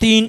3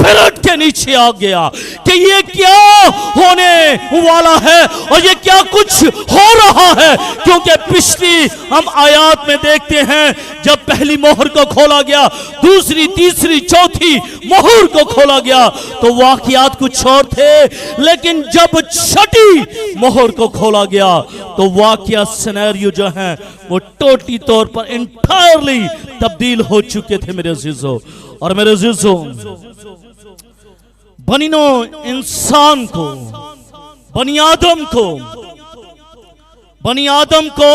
پلٹ کے نیچے آ گیا کہ یہ کیا ہونے والا ہے اور یہ کیا کچھ ہو رہا ہے، کیونکہ پچھلی ہم آیات میں دیکھتے ہیں جب پہلی مہر کو کھولا گیا، دوسری تیسری چوتھی مہر کو کھولا گیا تو واقعات کچھ اور تھے، لیکن جب چھٹی مہر کو کھولا گیا تو واقعہ سینیریو جو ہیں وہ ٹوٹلی طور پر انٹائرلی تبدیل ہو چکے تھے میرے عزیزوں۔ اور میرے عزیزوں، بنی نو انسان کو، بنی آدم کو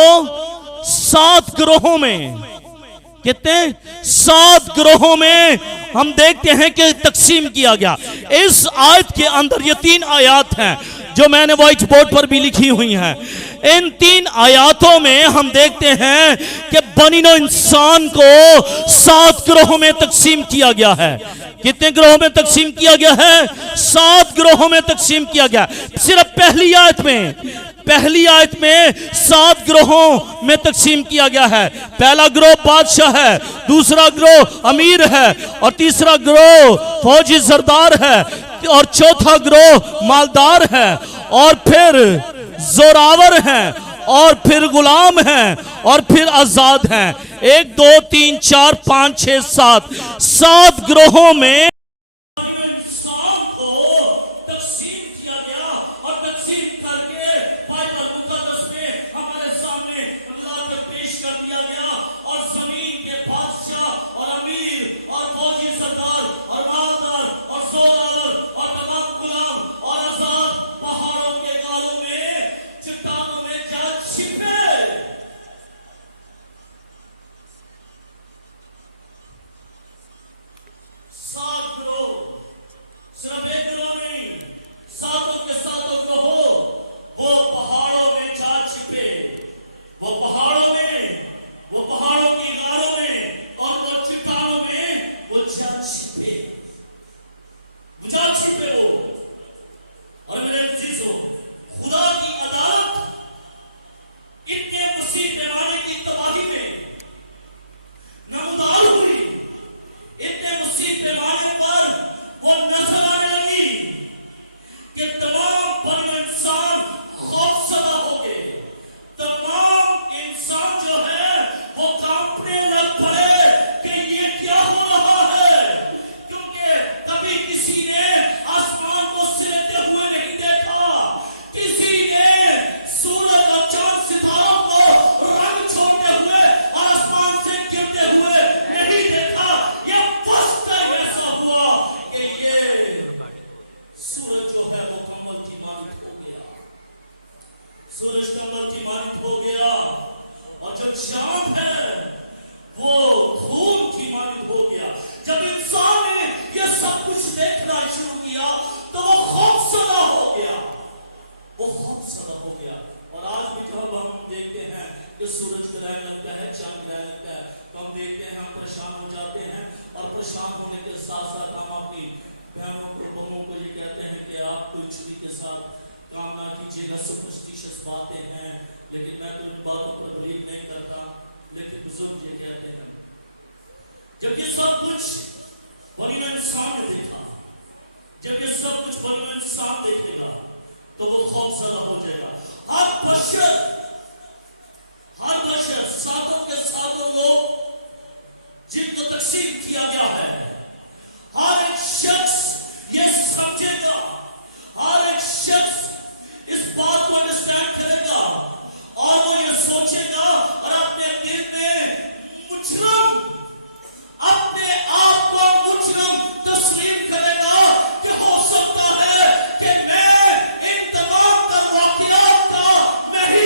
7 گروہوں میں، کتنے 7 گروہوں میں ہم دیکھتے ہیں کہ تقسیم کیا گیا۔ اس آیت کے اندر یہ 3 آیات ہیں جو میں نے وائٹ بورڈ پر بھی لکھی ہوئی ہیں۔ ان 3 آیاتوں میں ہم دیکھتے ہیں کہ بنی نوع انسان کو 7 گروہوں میں تقسیم کیا گیا ہے۔ کتنے گروہوں میں تقسیم کیا گیا ہے؟ 7 گروہوں میں تقسیم کیا گیا۔ صرف پہلی آیت میں 7 گروہوں میں تقسیم کیا گیا ہے۔ پہلا گروہ بادشاہ ہے، دوسرا گروہ امیر ہے، اور تیسرا گروہ فوجی سردار ہے، اور چوتھا گروہ مالدار ہے، اور پھر زوراور ہیں، اور پھر غلام ہیں، اور پھر آزاد ہیں۔ 1 2 3 4 5 6 7 گروہوں میں کہ میں ان تمام تر واقعات کا میں ہی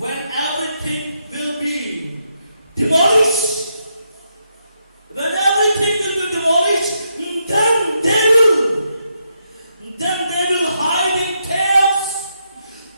When everything will be demolished, when everything will be demolished, then they will hide in caves.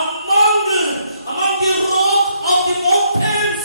among the rock of the mountains,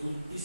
29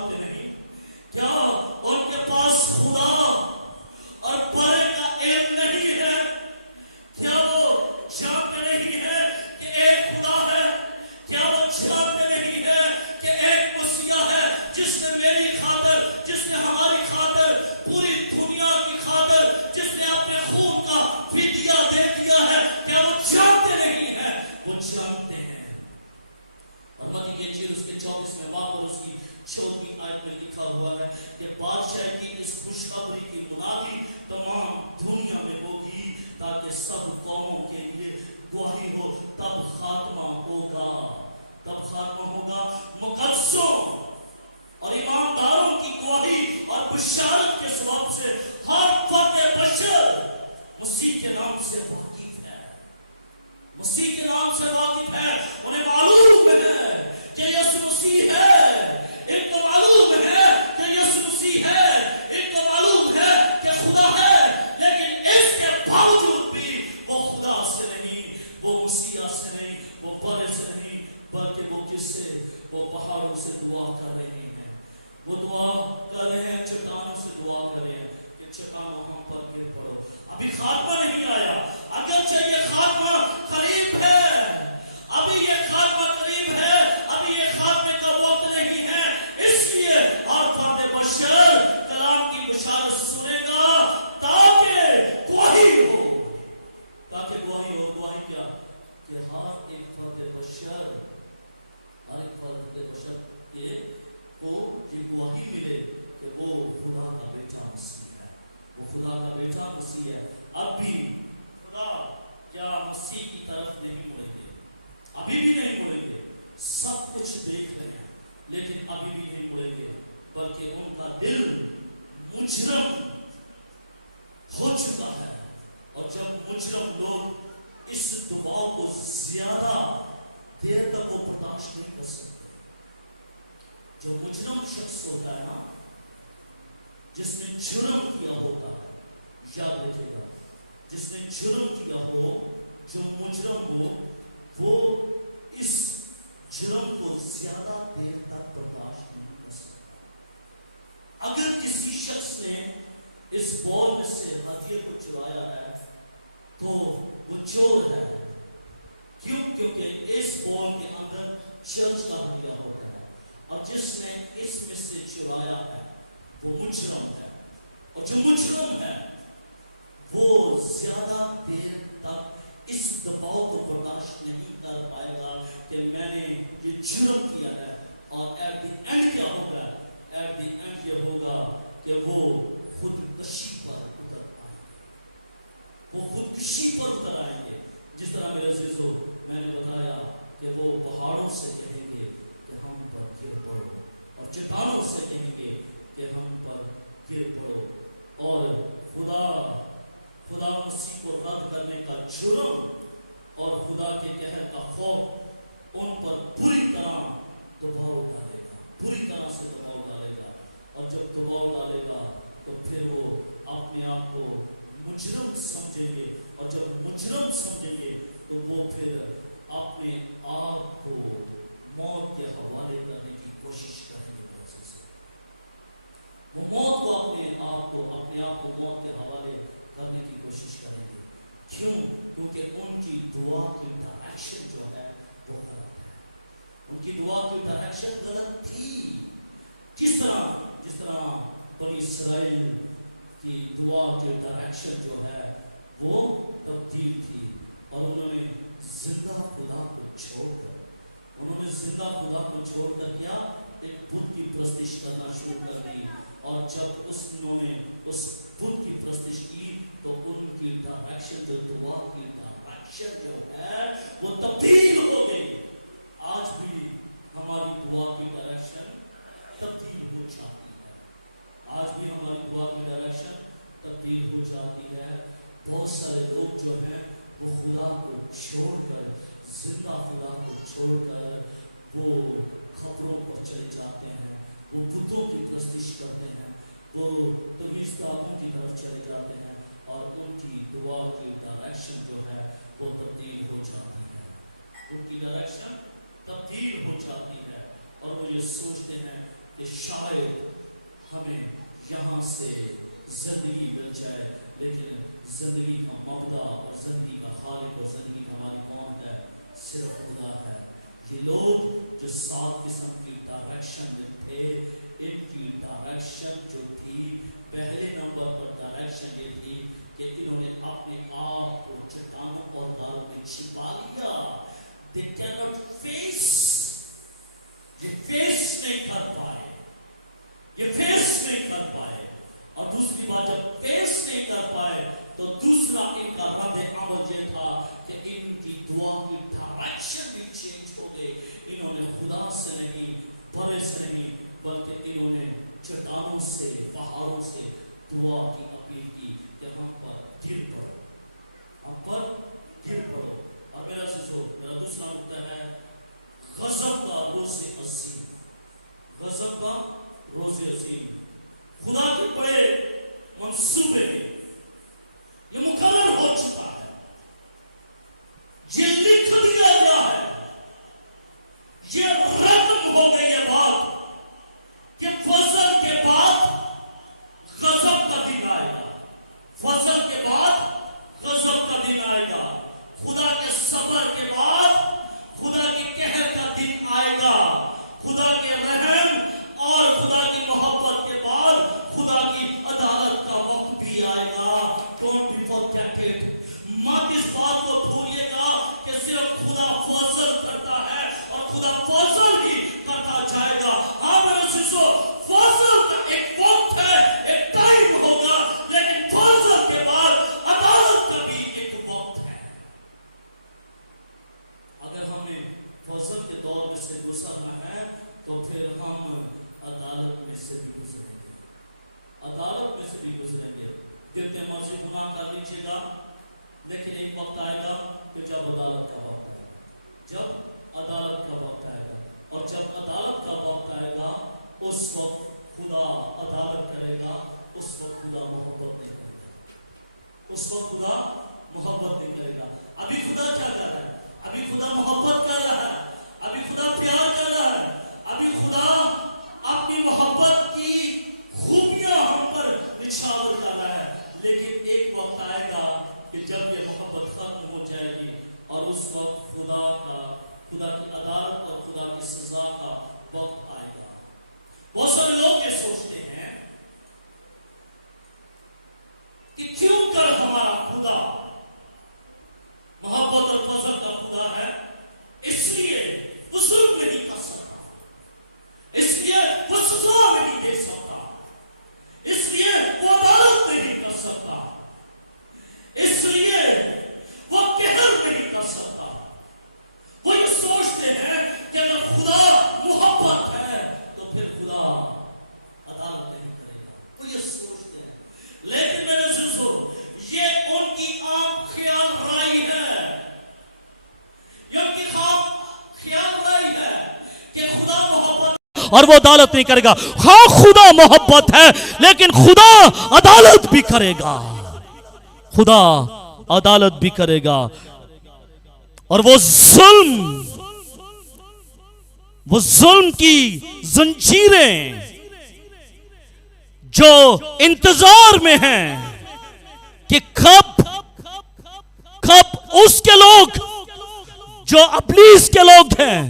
جانتے نہیں؟ کیا ان کے پاس خدا اور بڑے کا علم نہیں ہے؟ کیا وہ جانتے نہیں ہے کہ ایک خدا ہے؟ کیا وہ جانتے نہیں ہے کہ ایک مسیح ہے جس نے میری خاطر، جس نے ہماری خاطر، پوری دنیا کی خاطر، جس نے اپنے خون کا فدیہ دے دیا ہے؟ کیا وہ جانتے نہیں ہیں؟ وہ جانتے ہیں۔ اور متی کی انجیل اس کے 24ویں باب اور اس کی 14ویں آیت میں لکھا ہوا ہے کہ بادشاہ کی اس خوشخبری کی منادی تمام دنیا میں ہوگی تاکہ سب قوموں کے لیے گواہی ہو، تب خاتمہ ہوگا، تب خاتمہ ہوگا۔ مقدسوں اور ایمانداروں کی گواہی اور بشارت کے سبب سے ہر فرد بشر مسیح کے نام سے واقف ہے، مسیح کے نام سے واقف ہے۔ انہیں معلوم ہے کہ یسوع مسیح ہے، ایک کو معلوم ہے کہ یسوع مسیح ہے، ایک کو معلوم ہے کہ خدا ہے، لیکن اس کے باوجود بھی وہ خدا سے نہیں، وہ مسیح سے نہیں، وہ بڑے سے نہیں، بلکہ وہ کس سے؟ وہ پہاڑوں سے دعا کر رہے ہیں، وہ دعا کر رہے ہیں، چٹانوں سے دعا کر رہے ہیں کہ چٹان وہاں پر گر پڑو۔ ابھی خاتمہ نہیں آیا، اگرچہ یہ خاتمہ قریب ہے، ابھی یہ خاتمہ قریب ہے، ابھی یہ خاتمے کا وقت نہیں ہے، اس لیے اور فرد بشر کلام کی بشارت سنے گا تاکہ گواہی ہو، تاکہ گواہی ہو۔ گواہی کیا؟ کہ ہر ایک فرد بشر، ہر ایک فرد بشر کے کو یہ گواہی ملے کہ وہ خدا کا بیٹا مسیح ہے، وہ خدا کا بیٹا مسیح ہے۔ اب بھی خدا کیا مسیح کی طرف نہیں مڑیں گے؟ ابھی بھی نہیں مڑیں گے، سب کچھ دیکھ لیں گے لیکن ابھی بھی نہیں مڑیں گے، بلکہ ان کا دل مجرم ہو چکا ہے۔ اور جب مجرم لوگ اس دباؤ کو زیادہ دیر تک وہ برداشت نہیں کر سکتے، جو مجرم شخص ہوتا ہے نا، جس نے جرم کیا ہوتا ہے، یاد رکھے گا، جس نے جرم کیا ہو، جو مجرم ہو، وہ اس جرم کو زیادہ دیر تک برداشت نہیں کر سکتا۔ اگر کسی شخص نے اس بال میں سے ہتھیے کو چرایا ہے تو وہ چور ہے، کیوں؟ کیونکہ اس بال کے اندر چرچ کا ہتھیہ ہوتا ہے، اور جس نے اس میں سے چرایا ہے وہ مجرم ہے، اور جو مجرم ہے وہ زیادہ دیر تک اس دباؤ کو برداشت نہیں کر پائے گا کہ میں نے یہ جرم کیا ہے، اور ایٹ دی اینڈ کیا ہوگا؟ ایٹ دی اینڈ یہ ہوگا کہ وہ خودکشی پر اتر پائیں گے، وہ خودکشی پر اتر آئیں گے۔ جس طرح میرے عزیزو میں نے بتایا کہ وہ پہاڑوں سے کہیں گے کہ ہم پر گر پڑو، اور چٹانوں سے کہیں گے کہ ہم پر گر پڑو، اور خدا مسیح کو رد کرنے کا جرم اور خدا کے قہر کا خوف ان پر بری طرح دباؤ ڈالے گا، بری طرح سے دباؤ ڈالے گا، اور جب دباؤ ڈالے گا تو پھر وہ اپنے آپ کو مجرم سمجھیں گے، اور جب مجرم سمجھیں گے تو وہ پھر اپنے آپ کو موت کے حوالے کرنے کی کوشش کریں گے۔ وہ موت کو اپنے آپ کو موت کے حوالے کرنے کی کوشش کریں گے۔ کیوں؟ کیونکہ ان کی دعا کی ڈائریکشن جو ہے وہ غلط ہے، ان کی دعا کی ڈائریکشن غلط تھی۔ جس طرح بنی اسرائیل کی دعا کی ڈائریکشن جو ہے وہ تبدیل تھی، اور انہوں نے زندہ خدا کو چھوڑ کر کیا؟ ایک بت کی پرستش کرنا شروع کر دی، اور جب انہوں نے اس بت کی پرستش کی تو ان کی ڈائریکشن، جو دعا کی ڈائریکشن جو ہے وہ تبدیل ہو گئی۔ آج بھی ہماری دعا کی ڈائریکشن تبدیل ہو جاتی ہے، آج بھی ہماری دعا کی ڈائریکشن تبدیل ہو جاتی ہے۔ بہت سارے لوگ جو ہیں وہ خدا کو چھوڑ کر، زندہ خدا کو چھوڑ کر وہ قبروں پر چلے جاتے ہیں، وہ بتوں کی پرستش کرتے ہیں، وہ تویز داغوں کی طرف چلے جاتے ہیں، اور ان کی دعا کی ڈائریکشن جو ہے وہ تبدیل ہو جاتی ہے، ان کی ڈائریکشن تبدیل ہو جاتی ہے، اور وہ یہ سوچتے ہیں کہ شاید ہمیں یہاں سے زندگی مل جائے، لیکن زندگی کا مبدا اور زندگی کا خالق اور زندگی کا مالک کون ہے؟ صرف خدا ہے۔ یہ لوگ جو 7 قسم کی ڈائریکشن تھے، ان کی ڈائریکشن جو تھی، پہلے نمبر پر ڈائریکشن یہ تھی کہ انہوں نے اپنے آپ کو چٹانوں اور داروں میں چھپا لیا۔ They cannot face، یہ فیس نہیں کر پائے، یہ فیس نہیں کر پائے۔ اور دوسری بات، جب فیس نہیں کر پائے تو دوسرا ان کا رد عمل یہ تھا کہ ان کی دعا کی ڈائریکشن بھی چینج ہو گئی۔ انہوں نے خدا سے نہیں، بڑے سے نہیں، بلکہ انہوں نے چٹانوں سے، پہاڑوں سے دعا کی اپیل کی کہ ہم پر گر پڑو، ہم پر گر پڑو۔ اور میرا دوسرا نقطہ ہے غضب کا روز عظیم، غضب کا روز عظیم۔ خدا کے بڑے منصوبے میں یہ مقرر ہو چکا ہے، یہ لکھ دیا گیا ہے، یہ رقم ہو گئی ہے بات کہ فصل کے بعد غضب کا دن آئے گا، فصل کے بعد غضب کا دن آئے گا، خدا کے صبر کے بعد خدا کی قہر کا دن آئے گا، خدا کے رحم اور خدا کی محبت کے بعد خدا کی عدالت کا وقت بھی آئے گا۔ Don't be forget it۔ مت اس بات کو بھولیے گا کہ صرف خدا فضل کرتا ہے اور خدا فضل ہی کرتا جائے گا۔ ہاں میرے عزیزو، فضل کا ایک وقت ہے، ایک ٹائم ہوگا، لیکن فضل کے بعد عدالت کا بھی ایک وقت ہے۔ اگر ہم نے فضل کے دور میں سے گزرنا ہے تو پھر ہم عدالت میں سے بھی گزریں گے، عدالت میں سے بھی گزریں گے۔ جتنے مرضی گناہ کر لیجیے گا، لیکن ایک وقت آئے گا کہ جب عدالت کا وقت آئے گا، جب عدالت کا وقت آئے گا، اور جب عدالت کا وقت آئے گا اس وقت خدا عدالت کرے گا، اس وقت خدا محبت نہیں کرے گا، اس وقت خدا محبت نہیں کرے گا۔ ابھی خدا کیا کر رہا ہے؟ ابھی خدا محبت کر رہا ہے، ابھی خدا پیار کر رہا ہے، ابھی خدا اپنی محبت کی خوبیاں ہم پر نچھاور کر رہا ہے، لیکن ایک وقت آئے گا کہ جب یہ محبت ختم ہو جائے گی اور اس وقت خدا کی عدالت اور خدا کی سزا کا وقت آئے گا۔ بہت سارے لوگ یہ سوچتے ہیں کہ کیوں کر ہمارا خدا محبت اور فضل کا خدا ہے، اس لیے وہ ظلم نہیں کر سکتا، اس لیے وہ سزا نہیں دے سکتا، اس لیے وہ عدالت نہیں کر سکتا، اس لیے وہ قہر نہیں کر سکتا۔ وہ یہ سوچتے ہیں کہ اگر خدا محبت ہے تو پھر خدا عدالت نہیں کرے گا، وہ یہ سوچتے ہیں۔ لیکن میرے عزیزو، یہ ان کی عام خیال رائی ہے، یہ ان کی خیال رائی ہے کہ خدا محبت اور وہ عدالت نہیں کرے گا۔ ہاں خدا محبت ہے، لیکن خدا عدالت بھی کرے گا، خدا عدالت بھی کرے گا۔ اور وہ ظلم کی زنجیریں جو انتظار میں ہیں کہ کب اس کے لوگ جو ابلیس کے لوگ ہیں،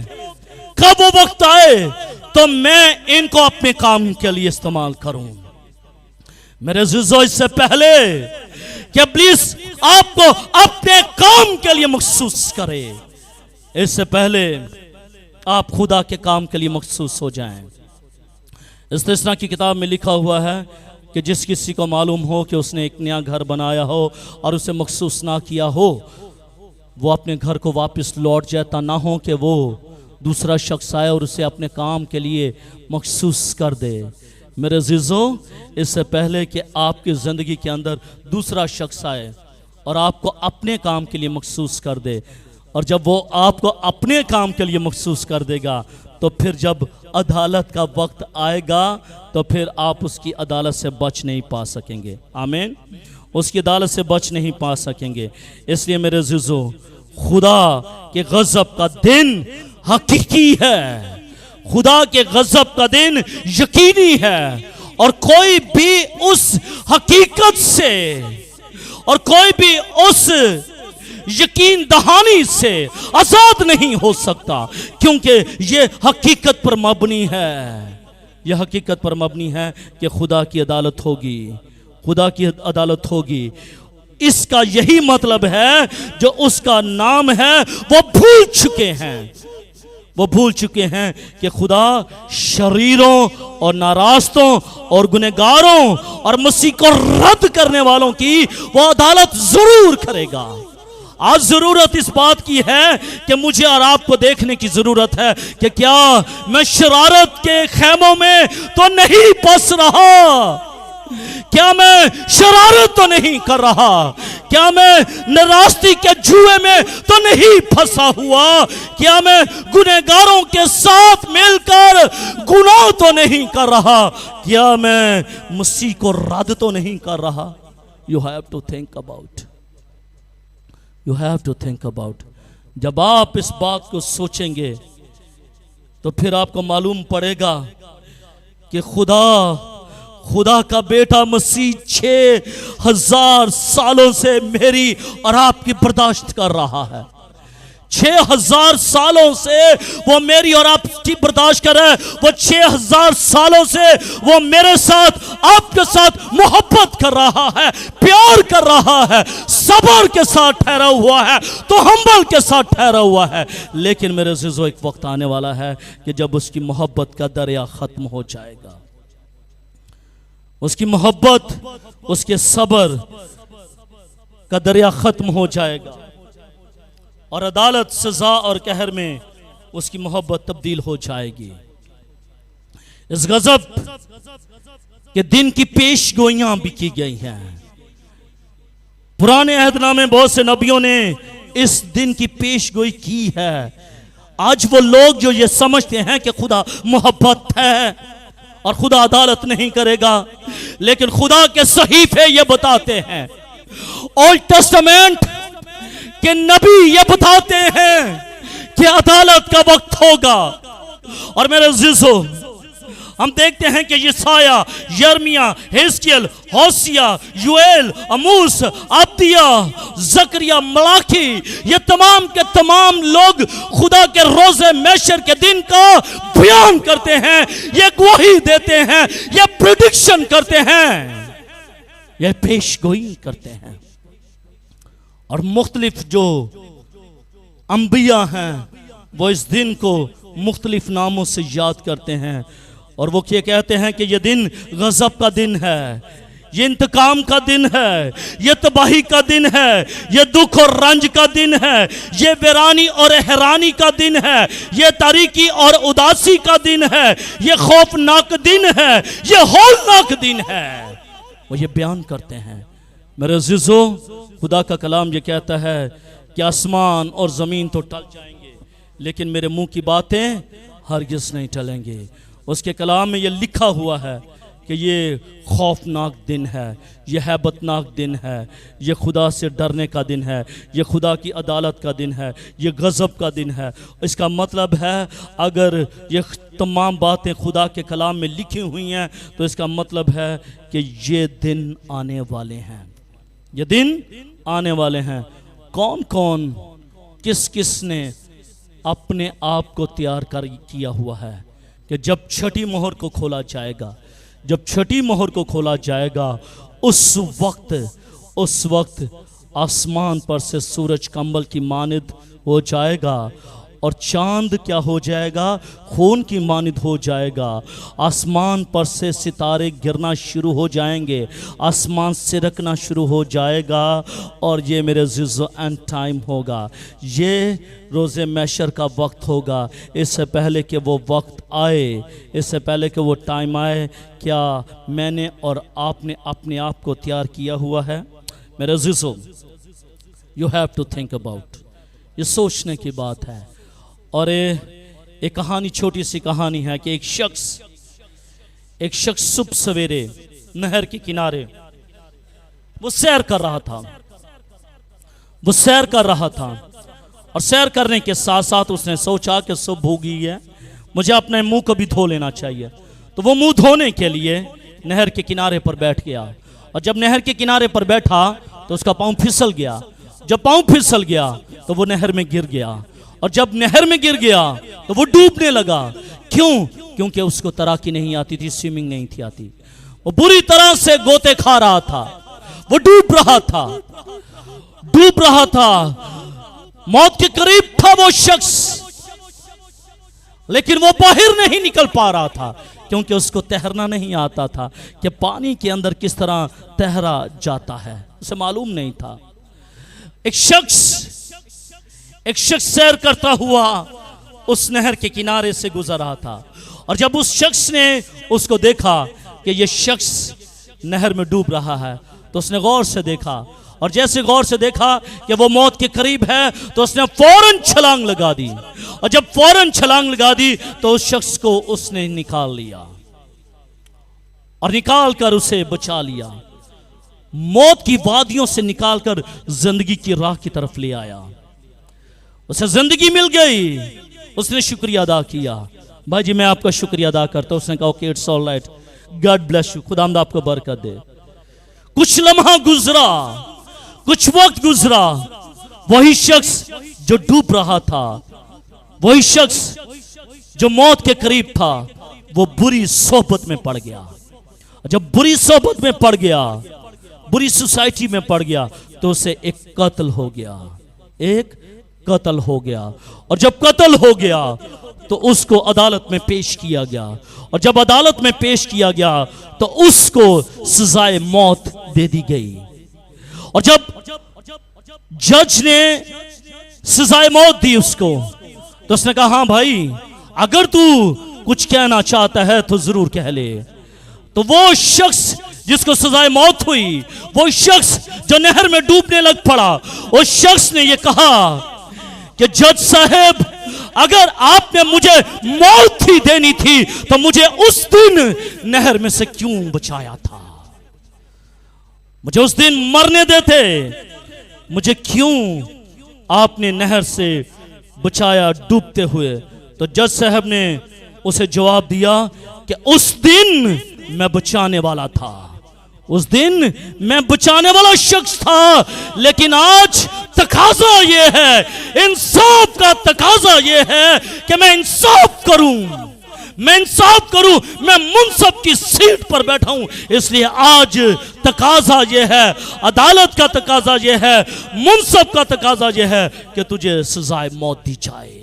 کب وہ وقت آئے تو میں ان کو اپنے کام کے لیے استعمال کروں۔ میرے عزیزو، اس سے پہلے کہ ابلیس آپ کو اپنے کام کے لیے مخصوص کرے، اس سے پہلے آپ خدا کے کام کے لیے مخصوص ہو جائیں۔ استثنا کی کتاب میں لکھا ہوا ہے کہ جس کسی کو معلوم ہو کہ اس نے ایک نیا گھر بنایا ہو اور اسے مخصوص نہ کیا ہو، وہ اپنے گھر کو واپس لوٹ جاتا نہ ہو کہ وہ دوسرا شخص آئے اور اسے اپنے کام کے لیے مخصوص کر دے۔ میرے عزیزو، اس سے پہلے کہ آپ کی زندگی کے اندر دوسرا شخص آئے اور آپ کو اپنے کام کے لیے مخصوص کر دے، اور جب وہ آپ کو اپنے کام کے لیے مخصوص کر دے گا تو پھر جب عدالت کا وقت آئے گا تو پھر آپ اس کی عدالت سے بچ نہیں پا سکیں گے۔ آمین۔ اس کی عدالت سے بچ نہیں پا سکیں گے۔ اس لیے میرے عزیزو، خدا کے غضب کا دن حقیقی ہے، خدا کے غضب کا دن یقینی ہے، اور کوئی بھی اس حقیقت سے اور کوئی بھی اس یقین دہانی سے آزاد نہیں ہو سکتا، کیونکہ یہ حقیقت پر مبنی ہے، یہ حقیقت پر مبنی ہے کہ خدا کی عدالت ہوگی، خدا کی عدالت ہوگی۔ اس کا یہی مطلب ہے جو اس کا نام ہے وہ بھول چکے ہیں، وہ بھول چکے ہیں کہ خدا شریروں اور ناراستوں اور گنہگاروں اور مسیح کو رد کرنے والوں کی وہ عدالت ضرور کرے گا۔ آج ضرورت اس بات کی ہے کہ مجھے اور آپ کو دیکھنے کی ضرورت ہے کہ کیا میں شرارت کے خیموں میں تو نہیں پس رہا، کیا میں شرارت تو نہیں کر رہا، کیا میں ناراستی کے جوئے میں تو نہیں پھنسا ہوا، کیا میں گنہگاروں کے ساتھ مل کر گناہ تو نہیں کر رہا، کیا میں مسیح کو رد تو نہیں کر رہا۔ You have to think about. You have to think about. جب آپ اس بات کو سوچیں گے تو پھر آپ کو معلوم پڑے گا کہ خدا کا بیٹا مسیح 6000 سالوں سے میری اور آپ کی برداشت کر رہا ہے، 6000 سالوں سے وہ میری اور آپ کی برداشت کر رہا ہے، وہ 6000 سالوں سے وہ میرے ساتھ آپ کے ساتھ محبت کر رہا ہے، پیار کر رہا ہے، صبر کے ساتھ ٹھہرا ہوا ہے، تو حمل کے ساتھ ٹھہرا ہوا ہے۔ لیکن میرے عزیزو، ایک وقت آنے والا ہے کہ جب اس کی محبت کا دریا ختم ہو جائے گا، اس کی محبت، اس کے صبر کا دریا ختم ہو جائے گا، اور عدالت، سزا اور قہر میں اس کی محبت تبدیل ہو جائے گی۔ اس غضب کے دن کی پیش گوئیاں بھی کی گئی ہیں۔ پرانے عہد نامے بہت سے نبیوں نے اس دن کی پیش گوئی کی ہے۔ آج وہ لوگ جو یہ سمجھتے ہیں کہ خدا محبت ہے اور خدا عدالت نہیں کرے گا، لیکن خدا کے صحیفے یہ بتاتے ہیں، اولڈ ٹیسٹمنٹ کہ نبی یہ بتاتے ہیں کہ عدالت کا وقت ہوگا۔ اور میرے عزیزو، ہم دیکھتے ہیں کہ یسایہ، یرمیہ، حزقیل، ہوسیہ، یوئیل، عموس، عدیہ، زکریا، ملاکی، یہ تمام کے تمام لوگ خدا کے روز محشر کے دن کا بیان کرتے ہیں، یہ گواہی دیتے ہیں، یہ پریڈکشن کرتے ہیں، یہ پیش گوئی کرتے ہیں۔ اور مختلف جو انبیاء ہیں وہ اس دن کو مختلف ناموں سے یاد کرتے ہیں، اور وہ یہ کہتے ہیں کہ یہ دن غضب کا دن ہے، یہ انتقام کا دن ہے، یہ تباہی کا دن ہے، یہ دکھ اور رنج کا دن ہے، یہ ویرانی اور حیرانی کا دن ہے، یہ تاریکی اور اداسی کا دن ہے، یہ خوفناک دن ہے، یہ ہولناک دن ہے، وہ یہ بیان کرتے ہیں۔ میرے عزیزو، خدا کا کلام یہ کہتا ہے کہ آسمان اور زمین تو ٹل جائیں گے، لیکن میرے منہ کی باتیں ہرگز نہیں ٹلیں گے۔ اس کے کلام میں یہ لکھا ہوا ہے کہ یہ خوفناک دن ہے، یہ ہیبتناک دن ہے، یہ خدا سے ڈرنے کا دن ہے، یہ خدا کی عدالت کا دن ہے، یہ غضب کا دن ہے۔ اس کا مطلب ہے اگر یہ تمام باتیں خدا کے کلام میں لکھی ہوئی ہیں تو اس کا مطلب ہے کہ یہ دن آنے والے ہیں، یہ دن آنے والے ہیں۔ کون کون، کس کس نے اپنے آپ کو تیار کیا ہوا ہے کہ جب چھٹی مہر کو کھولا جائے گا، جب چھٹی مہر کو کھولا جائے گا، اس وقت آسمان پر سے سورج کمبل کی مانند ہو جائے گا، اور چاند کیا ہو جائے گا؟ خون کی مانند ہو جائے گا۔ آسمان پر سے ستارے گرنا شروع ہو جائیں گے، آسمان سرکنا شروع ہو جائے گا، اور یہ میرے عزیزو اینڈ ٹائم ہوگا، یہ روز محشر کا وقت ہوگا۔ اس سے پہلے کہ وہ وقت آئے، اس سے پہلے کہ وہ ٹائم آئے، کیا میں نے اور آپ نے اپنے آپ کو تیار کیا ہوا ہے؟ میرے عزیزو، you have to think about، یہ سوچنے کی بات ہے۔ اور ایک کہانی، چھوٹی سی کہانی ہے کہ ایک شخص صبح سویرے نہر کے کنارے وہ سیر کر رہا تھا، اور سیر کرنے کے ساتھ ساتھ اس نے سوچا کہ صبح ہو گئی ہے، مجھے اپنے منہ کو بھی دھو لینا چاہیے. تو وہ منہ دھونے کے لیے نہر کے کنارے پر بیٹھ گیا. اور جب نہر کے کنارے پر بیٹھا تو اس کا پاؤں پھسل گیا. جب پاؤں پھسل گیا تو وہ نہر میں گر گیا. اور جب نہر میں گر گیا تو وہ ڈوبنے لگا. کیوں؟ کیونکہ اس کو تیراکی نہیں آتی تھی، سوئمنگ نہیں تھی آتی. وہ بری طرح سے گوتے کھا رہا تھا. وہ ڈوب رہا تھا، ڈوب رہا تھا. موت کے قریب تھا وہ شخص، لیکن وہ باہر نہیں نکل پا رہا تھا کیونکہ اس کو تیرنا نہیں آتا تھا کہ پانی کے اندر کس طرح تیرا جاتا ہے. اسے معلوم نہیں تھا. ایک شخص سیر کرتا ہوا اس نہر کے کنارے سے گزر رہا تھا. اور جب اس شخص نے اس کو دیکھا کہ یہ شخص نہر میں ڈوب رہا ہے تو اس نے غور سے دیکھا. اور جیسے غور سے دیکھا کہ وہ موت کے قریب ہے تو اس نے فوراً چھلانگ لگا دی. اور جب فوراً چھلانگ لگا دی تو اس شخص کو اس نے نکال لیا اور نکال کر اسے بچا لیا. موت کی وادیوں سے نکال کر زندگی کی راہ کی طرف لے آیا. اسے زندگی مل گئی. اس نے شکریہ ادا کیا. بھائی جی میں آپ کا شکریہ ادا کرتا ہوں. اس نے کہا okay it's all right, God bless you, خداوند آپ کو برکت دے. کچھ لمحہ گزرا، کچھ وقت گزرا. وہی شخص جو ڈوب رہا تھا، وہی شخص جو موت کے قریب تھا، وہ بری صحبت میں پڑ گیا. جب بری صحبت میں پڑ گیا، بری سوسائٹی میں پڑ گیا تو اسے ایک قتل ہو گیا. ایک قتل ہو گیا. اور جب قتل ہو گیا تو اس کو عدالت میں پیش کیا گیا. اور جب عدالت میں پیش کیا گیا تو اس کو سزائے موت دے دی گئی. اور جب جج نے سزائے موت دی اس کو تو اس نے کہا ہاں بھائی اگر تو کچھ کہنا چاہتا ہے تو ضرور کہہ لے. تو وہ شخص جس کو سزائے موت ہوئی، وہ شخص جو نہر میں ڈوبنے لگ پڑا، اس شخص نے یہ کہا کہ جج صاحب اگر آپ نے مجھے موت ہی دینی تھی تو مجھے اس دن نہر میں سے کیوں بچایا تھا؟ مجھے اس دن مرنے دیتے، مجھے کیوں آپ نے نہر سے بچایا ڈوبتے ہوئے؟ تو جج صاحب نے اسے جواب دیا کہ اس دن میں بچانے والا تھا، اس دن میں بچانے والا شخص تھا، لیکن آج تقاضا یہ ہے، انصاف کا تقاضا یہ ہے کہ میں انصاف کروں، میں انصاف کروں. میں منصف کی سیٹ پر بیٹھا ہوں، اس لیے آج تقاضا یہ ہے، عدالت کا تقاضا یہ ہے، منصف کا تقاضا یہ ہے کہ تجھے سزائے موت دی جائے.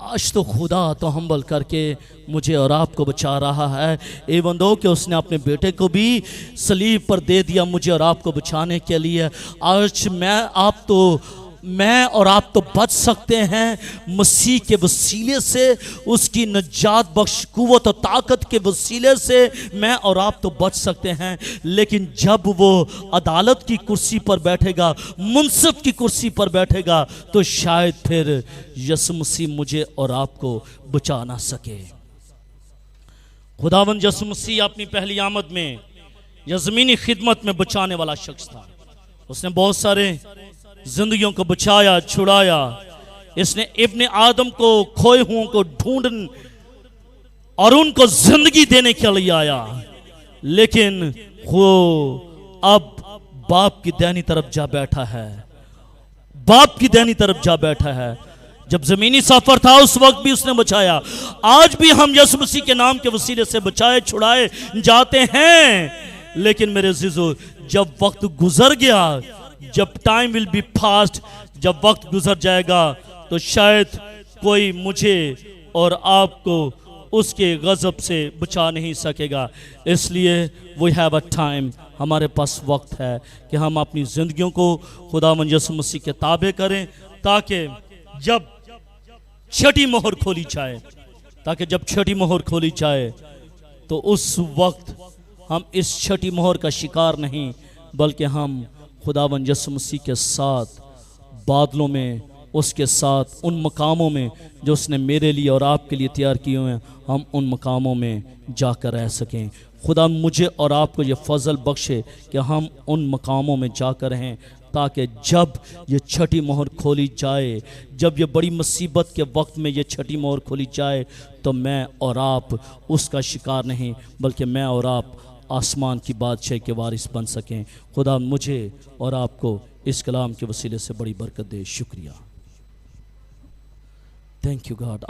آج تو خدا تو ہمبل کر کے مجھے اور آپ کو بچا رہا ہے، ایون دو کہ اس نے اپنے بیٹے کو بھی صلیب پر دے دیا مجھے اور آپ کو بچانے کے لیے. آج میں اور آپ تو بچ سکتے ہیں مسیح کے وسیلے سے، اس کی نجات بخش قوت و طاقت کے وسیلے سے میں اور آپ تو بچ سکتے ہیں. لیکن جب وہ عدالت کی کرسی پر بیٹھے گا، منصف کی کرسی پر بیٹھے گا، تو شاید پھر یسوع مسیح مجھے اور آپ کو بچا نہ سکے. خداوند یسوع مسیح اپنی پہلی آمد میں یا زمینی خدمت میں بچانے والا شخص تھا. اس نے بہت سارے زندگیوں کو بچایا، چھڑایا. اس نے ابن آدم کو، کھوئے ہوں کو ڈھونڈن اور ان کو زندگی دینے کے لیے آیا. لیکن وہ اب باپ کی دائنی طرف جا بیٹھا ہے، باپ کی دائنی طرف جا بیٹھا ہے. جب زمینی سفر تھا اس وقت بھی اس نے بچایا. آج بھی ہم یسوع مسیح کے نام کے وسیلے سے بچائے چھڑائے جاتے ہیں. لیکن میرے عزیزو جب وقت گزر گیا، جب ٹائم ول بی پاسڈ، جب وقت گزر جائے گا تو شاید کوئی مجھے اور آپ کو اس کے غضب سے بچا نہیں سکے گا. اس لیے we have a time، ہمارے پاس وقت ہے کہ ہم اپنی زندگیوں کو خداوند یسوع مسیح کے تابع کریں، تاکہ جب چھٹی مہر کھولی جائے تو اس وقت ہم اس چھٹی مہر کا شکار نہیں، بلکہ ہم خداوند یسوع مسیح کے ساتھ بادلوں میں، اس کے ساتھ ان مقاموں میں جو اس نے میرے لیے اور آپ کے لیے تیار کیے ہوئے ہیں، ہم ان مقاموں میں جا کر رہ سکیں. خدا مجھے اور آپ کو یہ فضل بخشے کہ ہم ان مقاموں میں جا کر ہیں، تاکہ جب یہ چھٹی مہر کھولی جائے، جب یہ بڑی مصیبت کے وقت میں یہ چھٹی مہر کھولی جائے، تو میں اور آپ اس کا شکار نہیں، بلکہ میں اور آپ آسمان کی بادشاہی کے وارث بن سکیں۔ خدا مجھے اور آپ کو اس کلام کے وسیلے سے بڑی برکت دے۔ شکریہ۔ Thank you God.